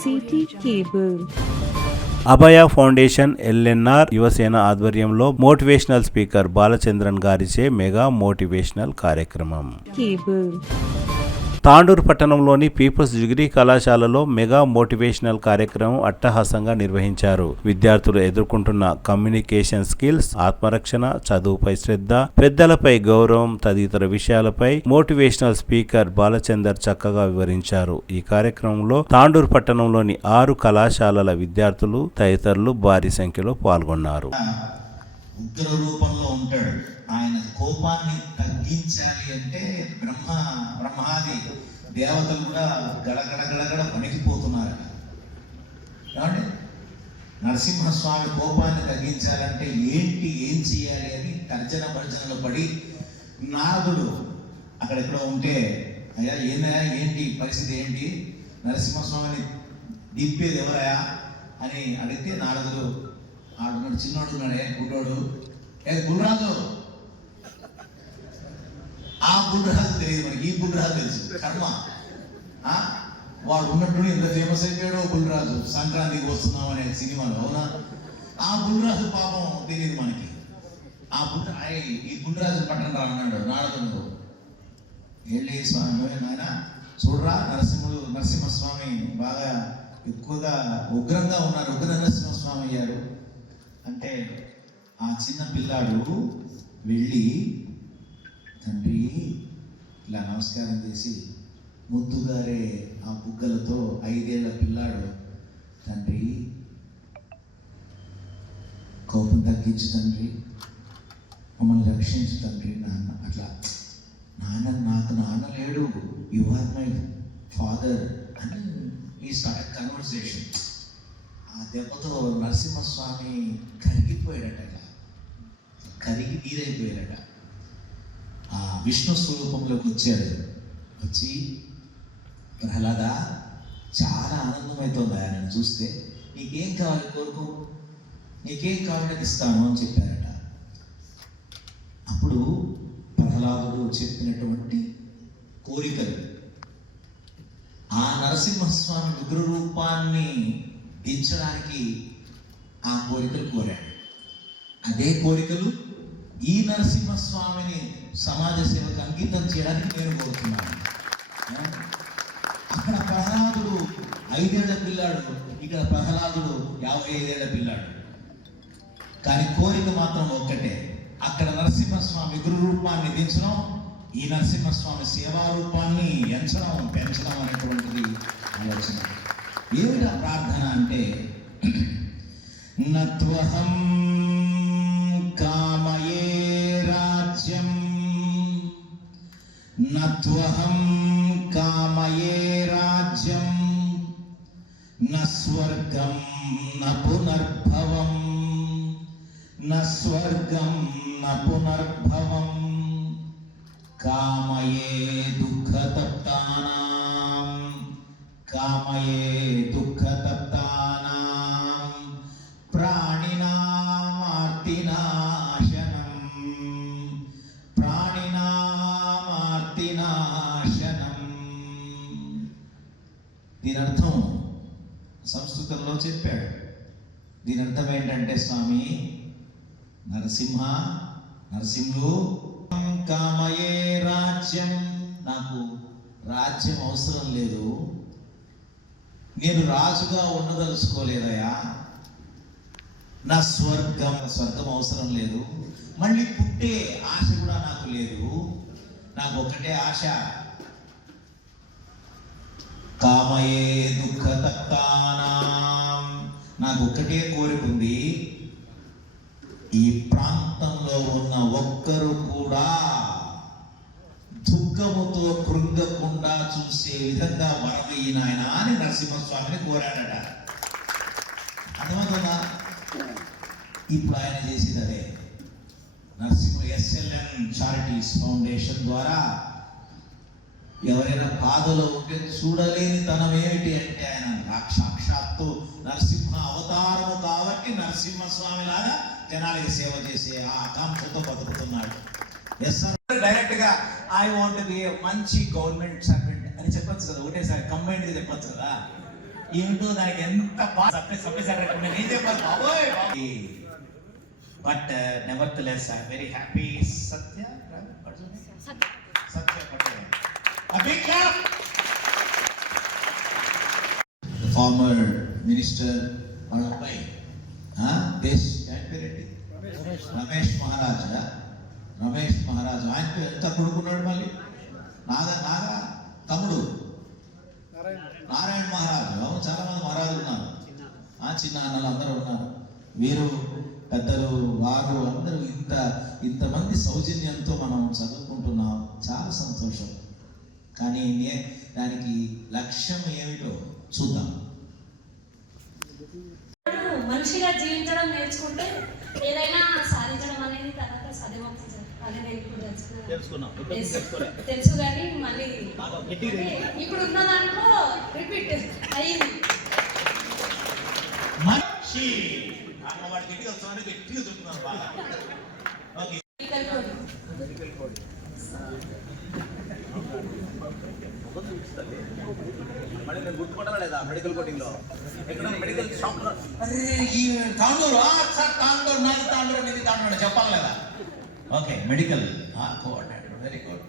City cable. Abhaya foundation LNR Yuvasena ఆధ్వర్యంలో motivational speaker Balachandran గారిచే mega motivational కార్యక్రమం. కేబుల్. తాండూరు పట్టణంలోని పీపుల్స్ డిగ్రీ కళాశాలలో మెగా మోటివేషనల్ కార్యక్రమం అట్టహాసంగా నిర్వహించారు. విద్యార్థులు ఎదుర్కొంటున్న కమ్యూనికేషన్ స్కిల్స్, ఆత్మరక్షణ, చదువుపై శ్రద్ధ, పెద్దలపై గౌరవం తదితర విషయాలపై మోటివేషనల్ స్పీకర్ బాలచందర్ చక్కగా వివరించారు. ఈ కార్యక్రమంలో తాండూరు పట్టణంలోని 6 కళాశాలల విద్యార్థులు తదితరులు భారీ సంఖ్యలో పాల్గొన్నారు. ఉగ్ర రూపంలో ఉంటాడు. ఆయన కోపాన్ని తగ్గించాలి అంటే బ్రహ్మాది దేవతలు కూడా గడగడ వణికిపోతున్నారు. కాబట్టి నరసింహస్వామి కోపాన్ని తగ్గించాలంటే ఏం చేయాలి అని తర్జన భర్జనలు పడి నారదుడు అక్కడెక్కడో ఉంటే, అయ్యా ఏంటి పరిస్థితి ఏంటి, నరసింహస్వామిని దింపేది ఎవరయా అని అడిగితే నారదుడు ఆడున్నాడు, చిన్నోడు ఉన్నాడే గుడ్డోడు, గుండ్రాజు. ఆ గుండ్రాజు తెలియదు మనకి, ఈ గుండ్రాజు తెలుసు. కర్మ వాడు ఉన్నట్టు ఇంత ఫేమస్ అయిపోయాడు గుండ్రాజు. సంక్రాంతికి వస్తున్నాం అనే సినిమాలో, అవునా? ఆ గుండ్రాజు పాపం తెలియదు మనకి. ఈ గుండ్రాజు పట్టణ అన్నాడు నారదుడు. వెళ్ళి స్వామి నాయన చూడరా, నరసింహస్వామి బాగా ఎక్కువగా ఉగ్రంగా ఉన్నారు, ఉగ్ర నరసింహస్వామి అయ్యారు అంటే ఆ చిన్న పిల్లాడు వెళ్ళి తండ్రి ఇలా నమస్కారం చేసి ముద్దుగారే ఆ బుగ్గలతో 5 ఏళ్ల పిల్లాడు, తండ్రి కోపం తగ్గించు తండ్రి, మమ్మల్ని రక్షించు తండ్రి, నాన్న అట్లా నాకు నాన్న లేడు, యు ఆర్ మై ఫాదర్ అని ఈ స్టార్ట్ కన్వర్సేషన్. ఆ దెబ్బతో నరసింహస్వామి కరిగిపోయాడట, కరిగి నీరైపోయాడట. ఆ విష్ణు స్వరూపంలోకి వచ్చాడు. వచ్చి ప్రహ్లాద చాలా ఆనందమవుతుంది ఆయనను చూస్తే, నీకేం కావాలి కోరుకో, నీకేం కావాలని ఇస్తాను అని చెప్పారట. అప్పుడు ప్రహ్లాదుడు చెప్పినటువంటి కోరికలు, ఆ నరసింహస్వామి ఉగ్ర రూపాన్ని దించడానికి ఆ కోరికలు కోరాడు. అదే కోరికలు ఈ నరసింహస్వామిని సమాజ సేవకు అంకితం చేయడానికి నేను కోరుతున్నాను. అక్కడ ప్రహ్లాదుడు 5 ఏళ్ల పిల్లాడు, ఇక్కడ ప్రహ్లాదుడు 55 ఏళ్ల పిల్లాడు. కానీ కోరిక మాత్రం ఒక్కటే, అక్కడ నరసింహస్వామి ఉగ్ర రూపాన్ని దించడం, ఈ నరసింహస్వామి సేవా రూపాన్ని పెంచడం అనేటువంటిది ఆలోచన. ఏమిటా ప్రార్థన అంటే, నత్వహం కామయే రాజ్యం, నత్వహం కామయే రాజ్యం, న స్వర్గం న పునర్భవం, న స్వర్గం న పునర్భవం, కామయే దుఃఖతప్తానాం, కామయే దుఃఖతప్తానాం, ప్రాణినాం ఆర్తినాశనం, ప్రాణినాం ఆర్తినాశనం. దీని అర్థం సంస్కృతంలో చెప్పాడు. దీని అర్థం ఏంటంటే, స్వామి నరసింహులు కామయే రాజ్యం, నాకు రాజ్యం అవసరం లేదు, నేను రాజుగా ఉండదలుచుకోలేదయా, నా స్వర్గం అవసరం లేదు, మళ్ళీ పుట్టే ఆశ కూడా నాకు లేదు, నాకు ఒకటే ఆశ, కామయే దుఃఖతప్తానాం, నాకు ఒక్కటే కోరిక ఉంది, ఈ ప్రాంతంలో ఉన్న ఒక్కరు కూడా దుఃఖముతో కృంగకుండా చూసే విధంగా వరమయ్యి నాయన అని నరసింహస్వామిని కోరాడట. అర్థమవుతుందా? ఇప్పుడు ఆయన చేసేది అదే. నరసింహ SLN చారిటీస్ ఫౌండేషన్ ద్వారా ఎవరైనా బాధలో ఉంటే చూడలేని తనం ఏమిటి అంటే, ఆయన సాక్షాత్తు నరసింహ అవతారము కాబట్టి నరసింహస్వామి లాగా జనాలకి సేవ చేసే ఆ ఆకాంక్షతో బతుకుతున్నాడు. డైరెక్ట్ గా ఐ వాంట్ బి మంచి గవర్నమెంట్ సర్వెంట్ అని చెప్పచ్చు కదా, ఒకటేసారి కంబైన్డ్ చెప్పచ్చు కదా. ఏమిటో దానికి ఎంత సభ్య సెక్రటరీ నేను ఏం చెప్పాలి బాబోయ్. But never less I very happy. Satya Patel, a big clap. The former minister వాళ్ళ అబ్బాయి దేశ్ రెడ్డి రమేష్ మహారాజ్ ఆయన ఎంత కొడుకున్నాడు మళ్ళీ నాగా తమ్ముడు నారాయణ మహారాజు. చాలా మంది మహారాజులు ఉన్నారు, చిన్న అన్నలు అందరూ ఉన్నారు. వీరు పెద్దలు వారు అందరూ ఇంతమంది సౌజన్యంతో మనం చదువుకుంటున్నాం, చాలా సంతోషం. కానీ దానికి లక్ష్యం ఏమిటో చూద్దాం. మనిషిగా జీవించడం నేర్చుకుంటే ఏదైనా సాధించడం అనేది తర్వాత చదివచ్చు. అదే నేను ఇప్పుడు తెలుసు కానీ మళ్ళీ ఇప్పుడు ఉన్న దాంట్లో రిపీట్ అయ్యింది. గుర్తుపట్టాలా లేదా మెడికల్ కోడింగ్ లో మెడికల్ షాప్ లో తాండూరు చెప్పాలి లేదా? Okay, medical coordinator, very good.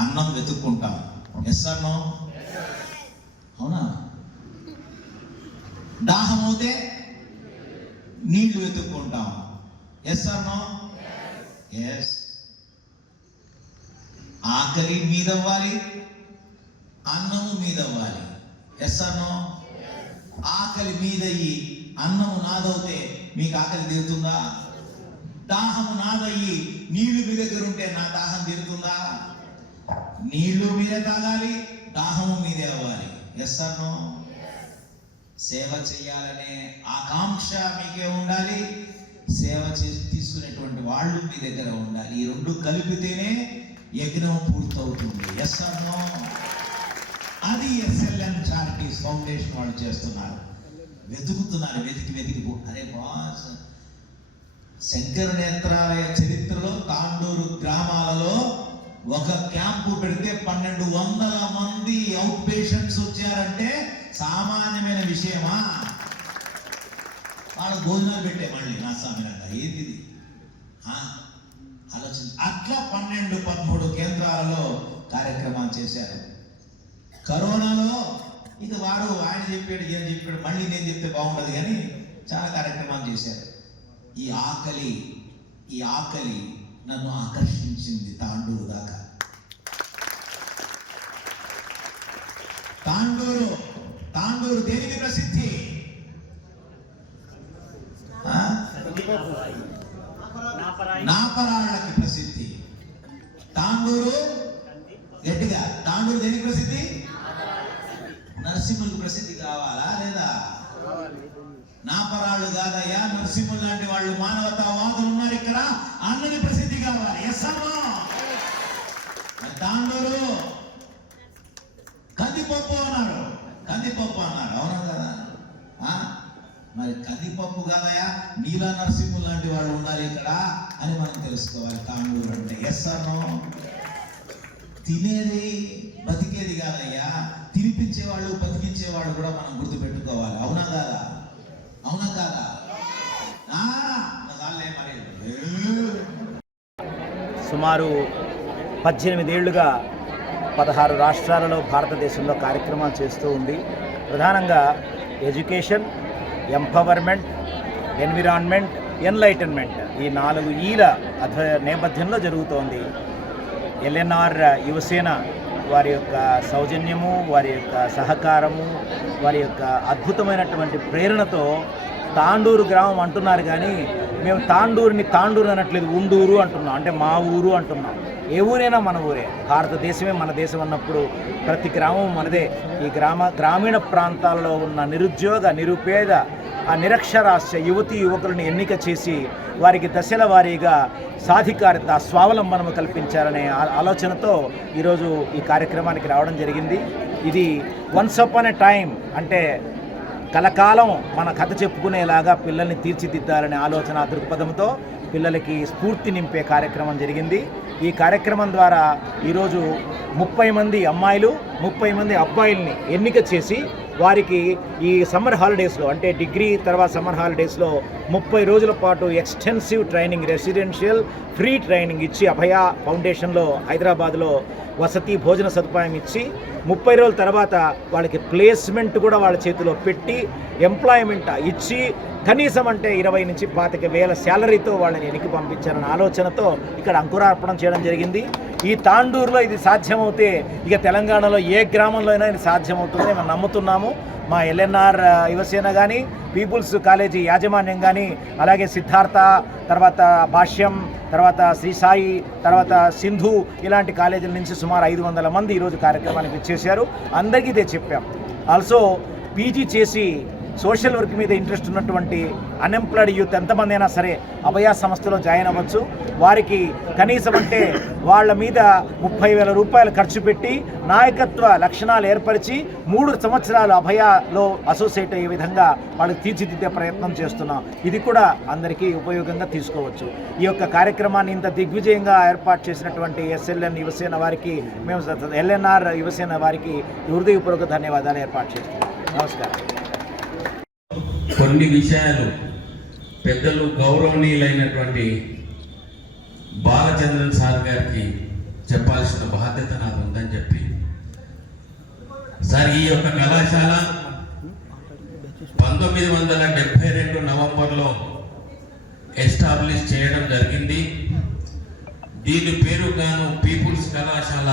అన్నం వెతుక్కుంటాం, ఎస్ ఆర్ నో? అవునా? దాహం అవుతే నీళ్లు వెతుక్కుంటాం, ఎస్ ఆర్ నో? ఎస్. ఆకలి మీదవ్వాలి, అన్నము మీదవ్వాలి, ఎస్ ఆర్ నో? ఆకలి మీదయ్యి అన్నము నాదవుతే మీకు ఆకలి తీరుతుందా? దాహము నాదయ్యి నీళ్లు మీ దగ్గర ఉంటే నా దాహం తీరుతుందా? నీళ్లు మీరే తాగాలి, దాహము మీదే అవ్వాలి, ఎస్ ఆర్ నో? సేవ చేయాలనే ఆకాంక్ష మీకే ఉండాలి, సేవ తీసుకునేటువంటి వాళ్ళు మీ దగ్గర ఉండాలి. ఈ రెండు కలిపితేనే యజ్ఞం పూర్తవుతుంది, ఎస్ ఆర్ నో? అది SLN చారిటీస్ ఫౌండేషన్ వాళ్ళు చేస్తున్నారు. వెతుకుతున్నారు, వెతికి అరే బాస్, శంకర నేత్రాలయ చరిత్రలో తాండూరు గ్రామాలలో ఒక క్యాంపు పెడితే 1200 మంది అవుట్ పేషెంట్స్ వచ్చారంటే సామాన్యమైన విషయమా? వాళ్ళు భోజనాలు పెట్టే మళ్ళీ నా సామాన్యంగా ఏంది ఆలోచించి అట్లా 12-13 కేంద్రాలలో కార్యక్రమాలు చేశారు. కరోనాలో ఇక వాడు ఆయన చెప్పాడు ఏం చెప్పాడు, మళ్ళీ నేను చెప్తే బాగుండదు కానీ చాలా కార్యక్రమాలు చేశారు. ఈ ఆకలి నన్ను ఆకర్షించింది తాండూరు దాకా. తాండూరు దేనికి ప్రసిద్ధి? నాపరాళ్ళకి ప్రసిద్ధి. తాండూరు గట్టిగా, తాండూరు దేనికి ప్రసిద్ధి? నరసింహులకు ప్రసిద్ధి కావాలా లేదా? నాపరాళ్ళు కాదయ్యా, నరసింహులు లాంటి వాళ్ళు మానవతావాదులు ఉన్నారు ఇక్కడ, అన్నది ప్రసిద్ధి కావాలి, ఎస్ అమ్మా? తాండూరు కందిపప్పు అన్నారు, అవునా కదా? మరి కందిపప్పు కాదయా, నీలా నరసింహులు లాంటి వాళ్ళు ఉండాలి ఇక్కడ అని మనం తెలుసుకోవాలి. తాండూరు అంటే ఎస్ అన్నో? తినేది బతికేది కాదయ్యా, తినిపించేవాళ్ళు బతికించేవాళ్ళు కూడా మనం గుర్తుపెట్టుకోవాలి, అవునా కాదా? సుమారు 18 ఏళ్లుగా 16 రాష్ట్రాలలో భారతదేశంలో కార్యక్రమాలు చేస్తూ ఉంది. ప్రధానంగా ఎడ్యుకేషన్, ఎంపవర్మెంట్, ఎన్విరాన్మెంట్, ఎన్లైటన్మెంట్, ఈ 4 ఈల నేపథ్యంలో జరుగుతోంది. LNR యువసేన వారి యొక్క సౌజన్యము, వారి యొక్క సహకారము, వారి యొక్క అద్భుతమైనటువంటి ప్రేరణతో తాండూరు గ్రామం అంటున్నారు కానీ మేము తాండూరుని తాండూరు అనట్లేదు, ఉండూరు అంటున్నాం, అంటే మా ఊరు అంటున్నాం. ఏ ఊరైనా మన ఊరే, భారతదేశమే మన దేశం అన్నప్పుడు ప్రతి గ్రామం మనదే. ఈ గ్రామీణ ప్రాంతాల్లో ఉన్న నిరుద్యోగ, నిరుపేద, ఆ నిరక్షరాస్య యువకులను ఎన్నిక చేసి వారికి దశల వారీగా సాధికారత, స్వావలంబనము కల్పించాలనే ఆలోచనతో ఈరోజు ఈ కార్యక్రమానికి రావడం జరిగింది. ఇది వన్స్ అపాన్ ఎ టైం, అంటే కలకాలం మన కథ చెప్పుకునేలాగా పిల్లల్ని తీర్చిదిద్దాలనే ఆలోచన దృక్పథంతో పిల్లలకి స్ఫూర్తి నింపే కార్యక్రమం జరిగింది. ఈ కార్యక్రమం ద్వారా ఈరోజు 30 మంది అమ్మాయిలు 30 మంది అబ్బాయిల్ని ఎన్నిక చేసి వారికి ఈ సమ్మర్ హాలిడేస్లో, అంటే డిగ్రీ తర్వాత సమ్మర్ హాలిడేస్లో 30 రోజుల పాటు extensive training, residential free training ఇచ్చి అభయ ఫౌండేషన్లో హైదరాబాద్లో వసతి భోజన సదుపాయం ఇచ్చి 30 రోజుల తర్వాత వాళ్ళకి ప్లేస్మెంట్ కూడా వాళ్ళ చేతిలో పెట్టి ఎంప్లాయ్మెంట్ ఇచ్చి కనీసం అంటే 20 నుంచి 25,000 శాలరీతో వాళ్ళని వెనక్కి పంపించాలన్న ఆలోచనతో ఇక్కడ అంకురార్పణం చేయడం జరిగింది. ఈ తాండూరులో ఇది సాధ్యమవుతే ఇక తెలంగాణలో ఏ గ్రామంలో అయినా ఇది సాధ్యమవుతుందని మేము నమ్ముతున్నాము. మా ఎల్ఎన్ఆర్ యువసేన కానీ, పీపుల్స్ కాలేజీ యాజమాన్యం కానీ, అలాగే సిద్ధార్థ, తర్వాత భాష్యం, తర్వాత శ్రీ సాయి, తర్వాత సింధు ఇలాంటి కాలేజీల నుంచి సుమారు 500 మంది ఈరోజు కార్యక్రమానికి ఇచ్చేశారు. అందరికీ ఇదే చెప్పాం. ఆల్సో పీజీ చేసి సోషల్ వర్క్ మీద ఇంట్రెస్ట్ ఉన్నటువంటి అన్ఎంప్లాయిడ్ యూత్ ఎంతమంది అయినా సరే అభయ సంస్థలో జాయిన్ అవ్వచ్చు. వారికి కనీసం అంటే వాళ్ళ మీద 30,000 రూపాయలు ఖర్చు పెట్టి నాయకత్వ లక్షణాలు ఏర్పరిచి 3 సంవత్సరాలు అభయలో అసోసియేట్ అయ్యే విధంగా వాళ్ళకి తీర్చిదిద్దే ప్రయత్నం చేస్తున్నాం. ఇది కూడా అందరికీ ఉపయోగంగా తీసుకోవచ్చు. ఈ యొక్క కార్యక్రమాన్ని ఇంత దిగ్విజయంగా ఏర్పాటు చేసినటువంటి ఎస్ఎల్ఎన్ యువసేన వారికి, మేము ఎల్ఎన్ఆర్ యువసేన వారికి హృదయపూర్వక ధన్యవాదాలు ఏర్పాటు చేస్తున్నాం. నమస్కారం. కొన్ని విషయాలు పెద్దలు గౌరవనీయులైనటువంటి బాలచంద్రన్ సార్ గారికి చెప్పాల్సిన బాధ్యత నాకు ఉందని చెప్పి, సార్ ఈ యొక్క కళాశాల 1972 నవంబర్లో ఎస్టాబ్లిష్ చేయడం జరిగింది. దీని పేరు గాను పీపుల్స్ కళాశాల,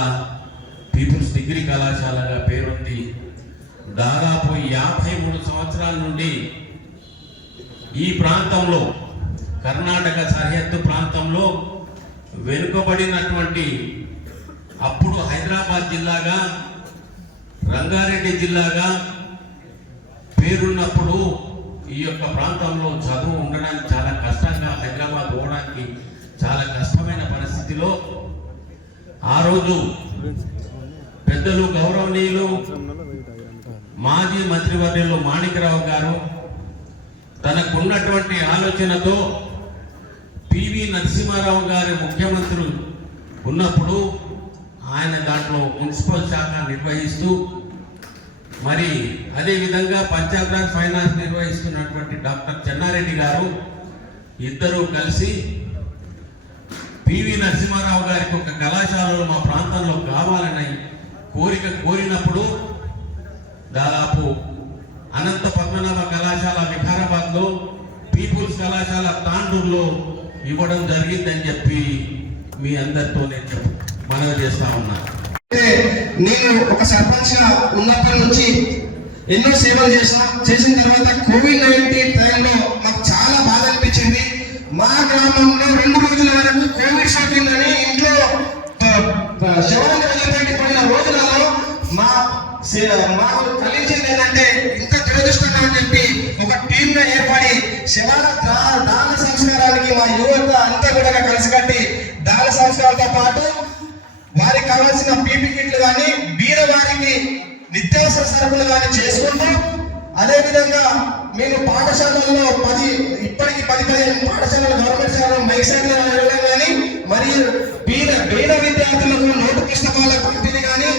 పీపుల్స్ డిగ్రీ కళాశాలగా పేరుంది. దాదాపు 53 సంవత్సరాల నుండి ఈ ప్రాంతంలో, కర్ణాటక సరిహద్దు ప్రాంతంలో వెనుకబడినటువంటి, అప్పుడు హైదరాబాద్ జిల్లాగా, రంగారెడ్డి జిల్లాగా పేరున్నప్పుడు ఈ యొక్క ప్రాంతంలో చదువు ఉండడానికి చాలా కష్టంగా, హైదరాబాద్ పోవడానికి చాలా కష్టమైన పరిస్థితిలో ఆ రోజు పెద్దలు గౌరవనీయులు మాజీ మంత్రివర్యులు మాణిక్రావు గారు తనకున్నటువంటి ఆలోచనతో పివి నరసింహారావు గారి ముఖ్యమంత్రి ఉన్నప్పుడు ఆయన దాంట్లో మున్సిపల్ శాఖ నిర్వహిస్తూ, మరి అదేవిధంగా పంచాయత్ ఫైనాన్స్ నిర్వహిస్తున్నటువంటి డాక్టర్ చెన్నారెడ్డి గారు ఇద్దరూ కలిసి పివి నరసింహారావు గారికి ఒక కళాశాలలు మా ప్రాంతంలో కావాలని కోరినప్పుడు దాదాపు అనంత పద్మనాభ కళాశాల వికారాబాద్లో, పీపుల్స్ కళాశాల తాండూరులో ఇవ్వడం జరిగిందని చెప్పి మీ అందరితో నేను మనవి చేస్తా ఉన్నా. నేను ఒక సర్పంచ్గా ఉన్నప్పటి నుంచి ఎన్నో సేవలు చేసిన తర్వాత COVID-19 టైంలో నాకు చాలా బాధ అనిపించింది. మా గ్రామంలో 2 రోజుల వరకు కోవిడ్ సోకిందని ఇంట్లో శవాన్ని వదిలిపెట్టిపోయిన రోజులలో మాకు కలిగించింది ఏంటంటే, ఇంత దురదృష్టంగా అని చెప్పి ఒక టీంగా ఏర్పడి శవాల దాన సంస్కారానికి మా యువత అంతా కూడా కలిసికట్టి దాన సంస్కారాలతో పాటు వారికి కావాల్సిన పీపీ కిట్లు కానీ, బీద వారికి నిత్యావసర సరుకులు కానీ చేసుకుంటూ, అదేవిధంగా మేము పాఠశాలల్లో ఇప్పటికీ 10-15 పాఠశాలలు, గవర్నమెంట్ శాలలు మైక్ శాఖలు వెళ్ళడం కానీ, మరియు బీద విద్యార్థులకు నోటు పుస్తకాల పంపిణీ కానీ,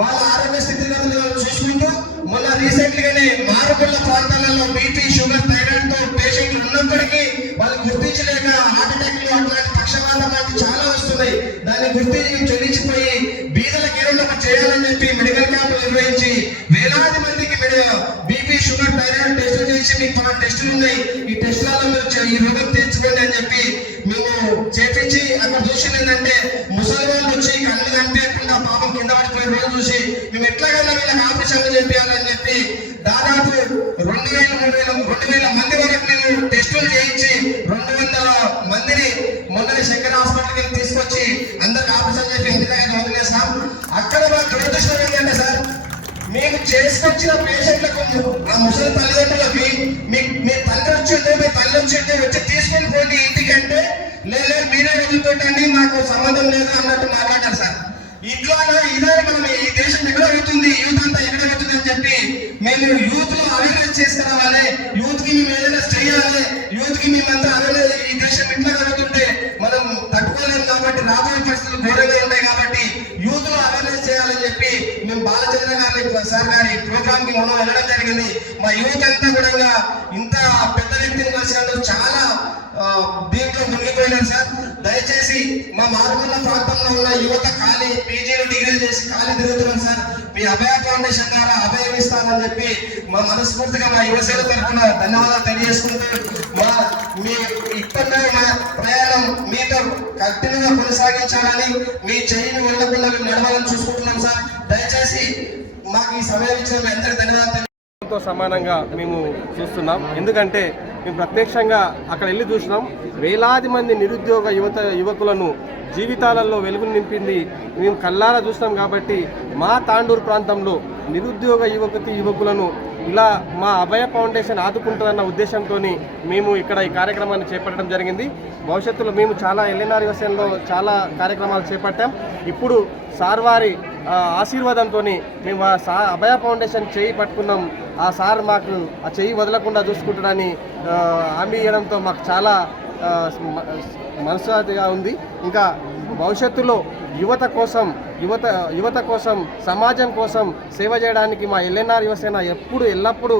వాళ్ళ ఆరోగ్య స్థితిగతులు చూసుకుంటూ, మొన్న రీసెంట్గానే మారుమూల ప్రాంతాలలో బీపీ, షుగర్, థైరాయిడ్ తో పేషెంట్లు ఉన్నప్పటికీ వాళ్ళు గుర్తించలేక హార్ట్ అటాక్లు అట్లాంటి పక్షవాతం లాంటి చాలా వస్తున్నాయి. దాన్ని గుర్తించి చెల్లించిపోయి బీదలకు ఏదో చేయాలని చెప్పి మెడికల్ క్యాంపులు నిర్వహించి వేలాది మందికి బీపీ, షుగర్, థైరాయిడ్ టెస్టులు చేసి మీకు 10 టెస్టులు ఉన్నాయి, ఈ టెస్టులలో మీరు ఈ రోగం తెచ్చుకోండి అని చెప్పి మేము చేపించి అక్కడ చూసింది ఏంటంటే, ముసలి వాళ్ళు వచ్చి కళ్ళు కనిపించకుండా పాపం కింద పడిపోయే రోజు చూసి మేము ఎట్లాగైనా వీళ్ళకి ఆపరేషన్లు చేయాలని చెప్పి దాదాపు 2,000 మంది వరకు మేము టెస్టులు చేయించి 200 మందిని మొన్ననే శంకర్ హాస్పిటల్కి తీసుకొచ్చి అందరికి ఆపరేషన్ చేసి ఎందుకైనా వదిలేసాం. అక్కడ మా దురదృష్టం ఏంటంటే సార్, మేము చేసుకొచ్చిన పేషెంట్లకు ఆ ముసలి తల్లిదండ్రులకి మీ తండ్రి వచ్చిండే, మీ తల్లి వచ్చిండే, వచ్చి తీసుకొని పోండి ఇంటికి అంటే, లేదు మీరే వదిలిపెట్టండి, మాకు సంబంధం లేదు అన్నట్టు మాట్లాడారు సార్. ఇట్లా ఇదే మనం ఈ దేశం ఎక్కడ అవుతుంది, యూత్ అంతా ఎక్కడ అవుతుంది అని చెప్పి మేము యూత్ లో అవేర్నెస్ చేసుకురావాలి, యూత్ కి మేము ఏదైనా చేయాలి, యూత్ కి మేమంతా అవేర్నెస్, ఈ దేశం ఇట్లా కలుగుతుంటే మనం తట్టుకోలేము కాబట్టి రాబోయే పరిస్థితులు ఘోరంగా ఉన్నాయి కాబట్టి యూత్ లో అవేర్నెస్ చేయాలని చెప్పి మేము బాలచంద్ర గారి సార్ గారి ప్రోగ్రామ్ కి మనం వెళ్ళడం జరిగింది. మా యూత్ అంతా కూడా ఇంత పెద్ద వ్యక్తిని కలిసినందుకు చాలా దీంట్లో మునిగిపోయినారు సార్. దయచేసి మా మారుమూల ప్రాంతంలో ఉన్న యువత ఖాళీ పీజీలు డిగ్రీలు చేసి ఖాళీ తిరుగుతున్నారు సార్. మీ అభయ ఫౌండేషన్ ద్వారా అభయం ఇస్తానని చెప్పి మా మనస్ఫూర్తిగా మా యువసేన తరఫున ధన్యవాదాలు తెలియజేసుకుంటూ మీ ఇప్పటికే మా ప్రయాణం మీతో కంటిన్యూగా కొనసాగించాలని, మీ చెయ్యిని వెళ్ళకుండా మేము నడవాలని చూసుకుంటున్నాం సార్. దయచేసి మాకు ఈ సమయం ఇచ్చిన మీ అందరికీ ధన్యవాదాలు. సమానంగా మేము చూస్తున్నాం. ఎందుకంటే మేము ప్రత్యక్షంగా అక్కడ వెళ్ళి చూసినాం. వేలాది మంది నిరుద్యోగ యువకులను జీవితాలలో వెలుగులు నింపింది మేము కళ్ళారా చూసినాం. కాబట్టి మా తాండూరు ప్రాంతంలో నిరుద్యోగ యువకులను ఇలా మా అభయ ఫౌండేషన్ ఆదుకుంటుందన్న ఉద్దేశంతో మేము ఇక్కడ ఈ కార్యక్రమాన్ని చేపట్టడం జరిగింది. భవిష్యత్తులో మేము చాలా ఎల్ఎన్ఆర్ యువసేనలో చాలా కార్యక్రమాలు చేపట్టాం. ఇప్పుడు సార్ వారి ఆశీర్వాదంతో మేము అభయ ఫౌండేషన్ చేయి పట్టుకున్నాం. ఆ సార్ మాకు ఆ చెయ్యి వదలకుండా చూసుకుంటాడని హామీ ఇవ్వడంతో మాకు చాలా మనశ్శాంతిగా ఉంది. ఇంకా భవిష్యత్తులో యువత కోసం సమాజం కోసం సేవ చేయడానికి మా ఎల్ఎన్ఆర్ యువసేన ఎల్లప్పుడూ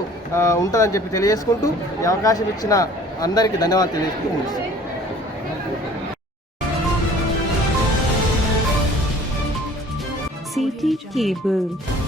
ఉంటుందని చెప్పి తెలియజేసుకుంటూ ఈ అవకాశం ఇచ్చిన అందరికీ ధన్యవాదాలు తెలియజేసుకుంటూ CT Cable.